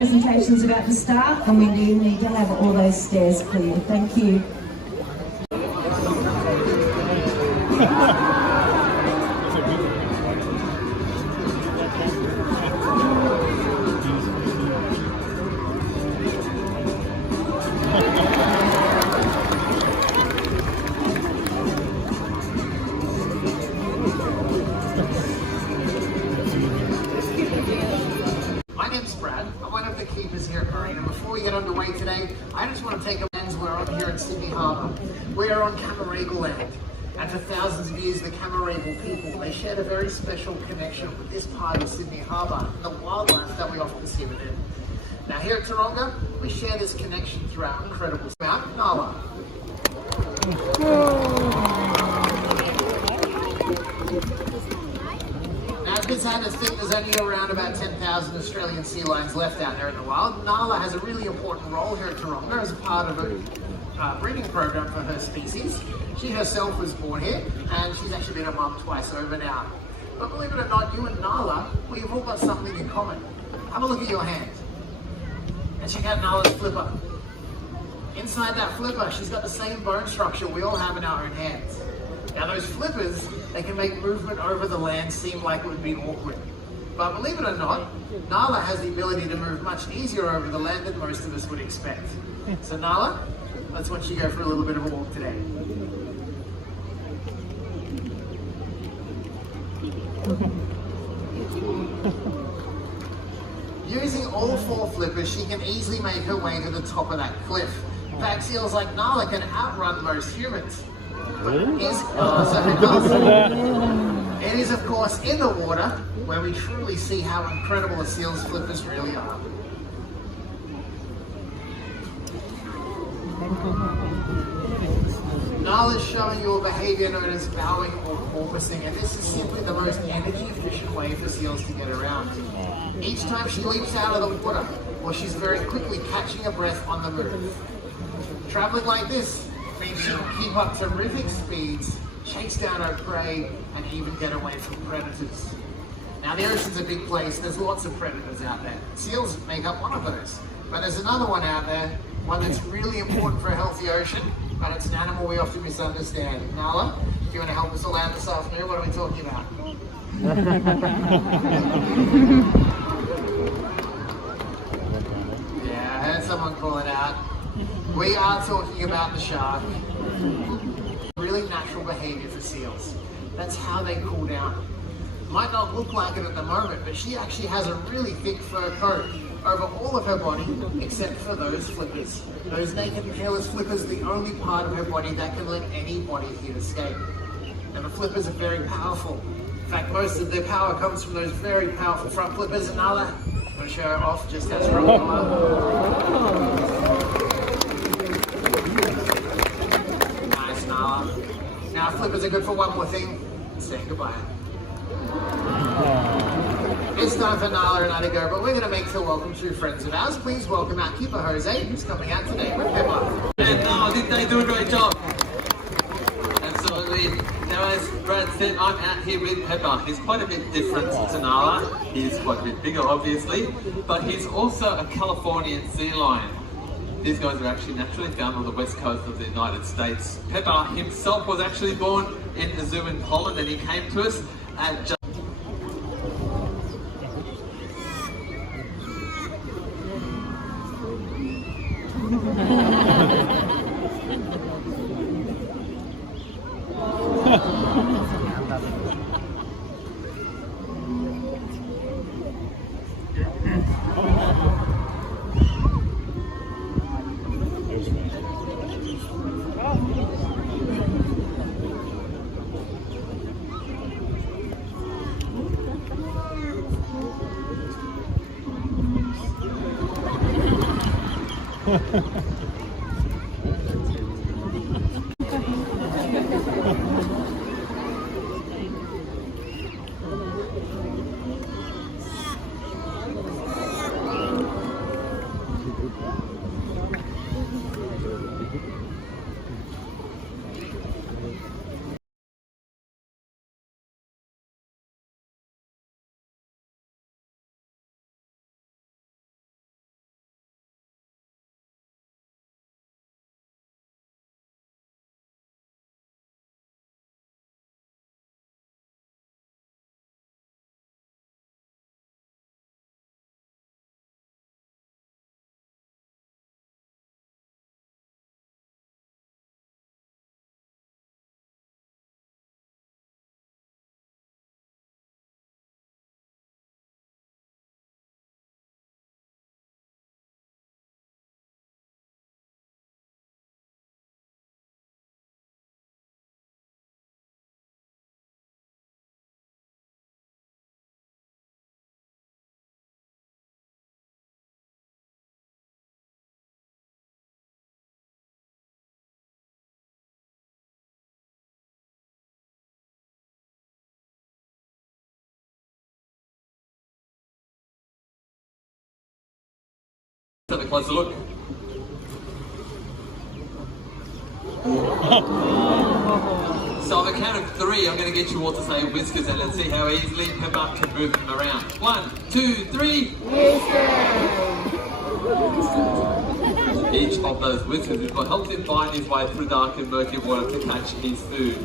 Presentation's about to start and we do need to have all those stairs clear. Thank you. My name's Brad. I'm one of the keepers here at Marina. Before we get underway today, I just want to take a lens. We're on here in Sydney Harbour. We are on Camaragal land. And for thousands of years, the Camaragal people, they shared a very special connection with this part of Sydney Harbour and the wildlife that we often see within. Now here at Taronga, we share this connection through our incredible Mount Nala. Designers think there's only around about 10,000 Australian sea lions left out there in the wild. Nala has a really important role here at Taronga as a part of a breeding program for her species. She herself was born here and she's actually been a mum twice over now. But believe it or not, you and Nala, we've all got something in common. Have a look at your hand and check out Nala's flipper. Inside that flipper, she's got the same bone structure we all have in our own hands. Now those flippers, they can make movement over the land seem like it would be awkward. But believe it or not, Nala has the ability to move much easier over the land than most of us would expect. So Nala, let's watch you go for a little bit of a walk today. Using all four flippers, she can easily make her way to the top of that cliff. In fact, seals like Nala can outrun most humans. It is, of course, in the water where we truly see how incredible a seal's flippers really are. Nala is showing you a behavior known as bowing or porpoising, and this is simply the most energy-efficient way for seals to get around. Each time she leaps out of the water, or she's very quickly catching her breath on the move. Traveling like this means she can keep up terrific speeds, chase down her prey, and even get away from predators. Now the ocean's a big place, there's lots of predators out there. Seals make up one of those. But there's another one out there, one that's really important for a healthy ocean, but it's an animal we often misunderstand. Nala, if you want to help us all out this afternoon, what are we talking about? Yeah, I heard someone call it out. We are talking about the shark. Really natural behavior for seals. That's how they cool down. Might not look like it at the moment, but she actually has a really thick fur coat over all of her body, except for those flippers. Those naked and hairless flippers are the only part of her body that can let any body heat escape. And the flippers are very powerful. In fact, most of their power comes from those very powerful front flippers. And Nala, I'm going to show her off just how strong they are. Now flippers are good for one more thing, saying goodbye. It's time for Nala and I to go, but we're going to make her welcome two friends of ours. Please welcome our keeper Jose, who's coming out today with Pepper. And I think they do a great job. Absolutely. Now as Brad said, I'm out here with Pepper. He's quite a bit different to Nala. He's quite a bit bigger obviously, but he's also a Californian sea lion. These guys are actually naturally found on the west coast of the United States. Pepper himself was actually born in a zoo in Poland, and he came to us at just Let's have a closer look. So on the count of 3, I'm going to get you all to say whiskers, and let's see how easily Pepper can move them around. 1, 2, 3. Each of those whiskers is what helps him find his way through dark and murky water to catch his food.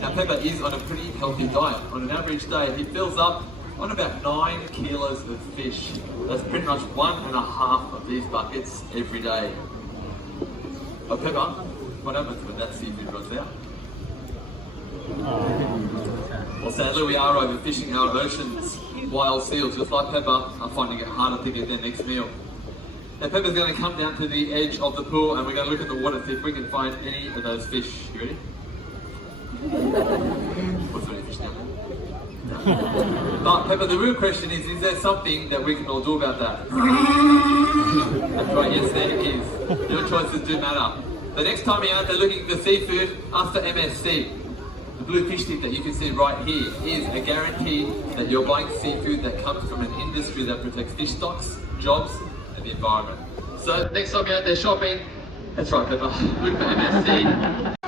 Now Pepper is on a pretty healthy diet. On an average day, he fills up on about 9 kilos of fish. That's pretty much 1.5 of these buckets every day. But Pepper, what happens when that seafood runs out? Well, sadly, we are overfishing our oceans. Wild seals, just like Pepper, are finding it harder to get their next meal. Now Pepper's going to come down to the edge of the pool and we're going to look at the water to see if we can find any of those fish. You ready? What's any fish down there? But Pepper, the real question is there something that we can all do about that? That's right, yes there is. Your choices do matter. The next time you're out there looking for seafood, ask for MSC. The blue fish tip that you can see right here is a guarantee that you're buying seafood that comes from an industry that protects fish stocks, jobs, and the environment. So next time you're out there shopping, that's right Pepper, look for MSC.